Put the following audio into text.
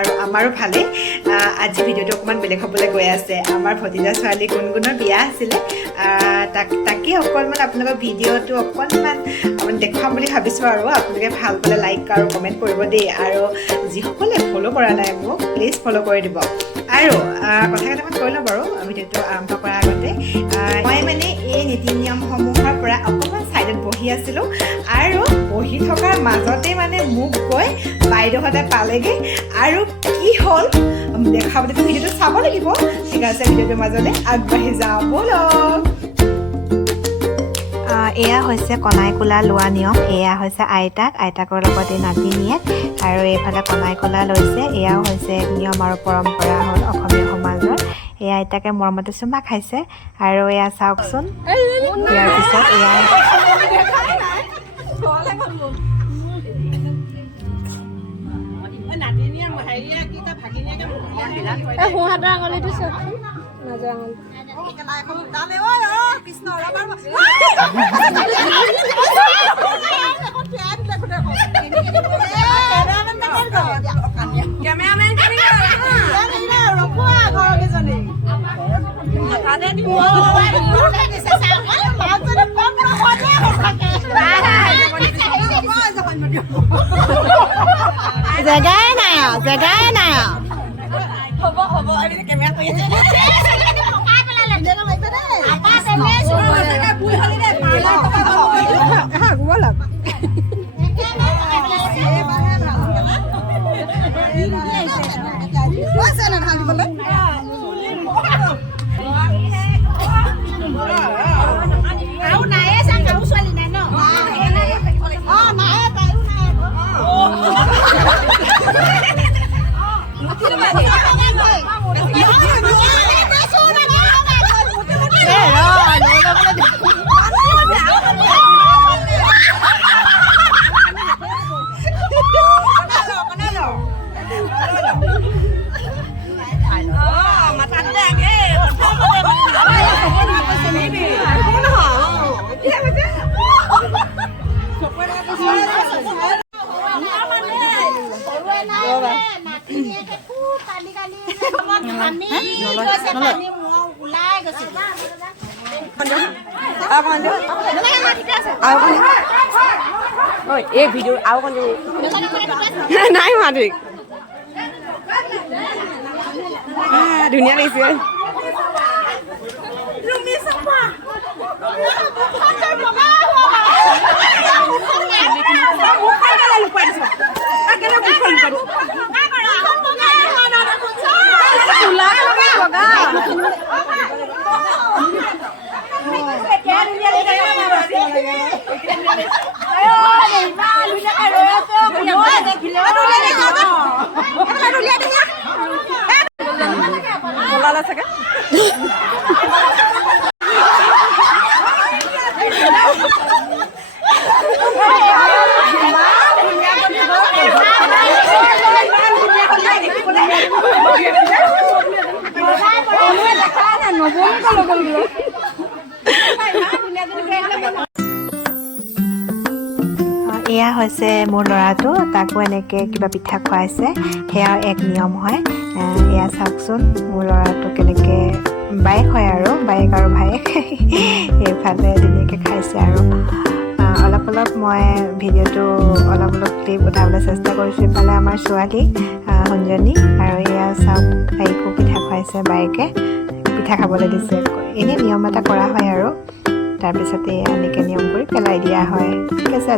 আৰু আমাৰো ভালেই। আজি ভিডিঅ'টো অকণমান বেলেগ হ'বলৈ গৈ আছে। আমাৰ ভতিজা ছোৱালী গুণগুণৰ বিয়া আছিলে, তাকে অকণমান আপোনালোকৰ ভিডিঅ'টো অকণমান দেখুৱাম বুলি ভাবিছোঁ। আৰু আপোনালোকে ভাল পালে লাইক আৰু কমেণ্ট কৰিব দেই, আৰু যিসকলে ফ'ল' কৰা নাই মোক প্লিজ ফ'ল' কৰি দিব। আৰু কথা কেইটামান কৈ লওঁ বাৰু ভিডিঅ'টো আৰম্ভ কৰাৰ আগতে। মই মানে এই নীতি নিয়মসমূহৰ পৰা অকণমান ছাইডত বহি আছিলোঁ, আৰু বহি থকাৰ মাজতে মানে মোক গৈ বাইদেউহঁতে পালেগৈ, আৰু কি হ'ল দেখাবলৈতো ভিডিঅ'টো চাব লাগিব। ঠিক আছে, ভিডিঅ'টোৰ মাজলৈ আগবাঢ়ি যাওঁ ব'লক। এয়া হৈছে কণাই কোলা লোৱা নিয়ম। এয়া হৈছে আইতাকৰ লগতে নাতিনীয়েক, আৰু এইফালে কণাই কোলা লৈছে। এয়াও হৈছে এক নিয়ম আৰু পৰম্পৰা হ'ল অসমীয়া সমাজৰ। এয়া আইতাকে মৰমতে চুমা খাইছে, আৰু এয়া চাওকচোন। ইয়াৰ পিছত এয়া সোঁহাতৰ আঙুলিটো চাওকচোন, মাজৰ আঙুলি জেগাই নাই এই ভিডিও আৰু নাই হোৱা ঠিক ধুনীয়া লাগিছে। এয়া হৈছে মোৰ ল'ৰাটো, তাকো এনেকৈ কিবা পিঠা খুৱাইছে, সেয়াও এক নিয়ম হয়। এয়া চাওকচোন মোৰ ল'ৰাটো কেনেকৈ বাইক হয় আৰু বাইক আৰু ভায়েক এইফালে ধুনীয়াকৈ খাইছে। আৰু অলপ মই ভিডিঅ'টো অলপ ক্লিপ উঠাবলৈ চেষ্টা কৰিছোঁ। ইফালে আমাৰ ছোৱালী সঞ্জনী, আৰু এয়া চাওক তাইকো পিঠা খুৱাইছে, বাইকে পিঠা খাবলৈ দিছে। এনেই নিয়ম এটা কৰা হয়, আৰু তাৰপিছতে এনেকৈ নিয়ম কৰি পেলাই দিয়া হয়। ঠিক আছে।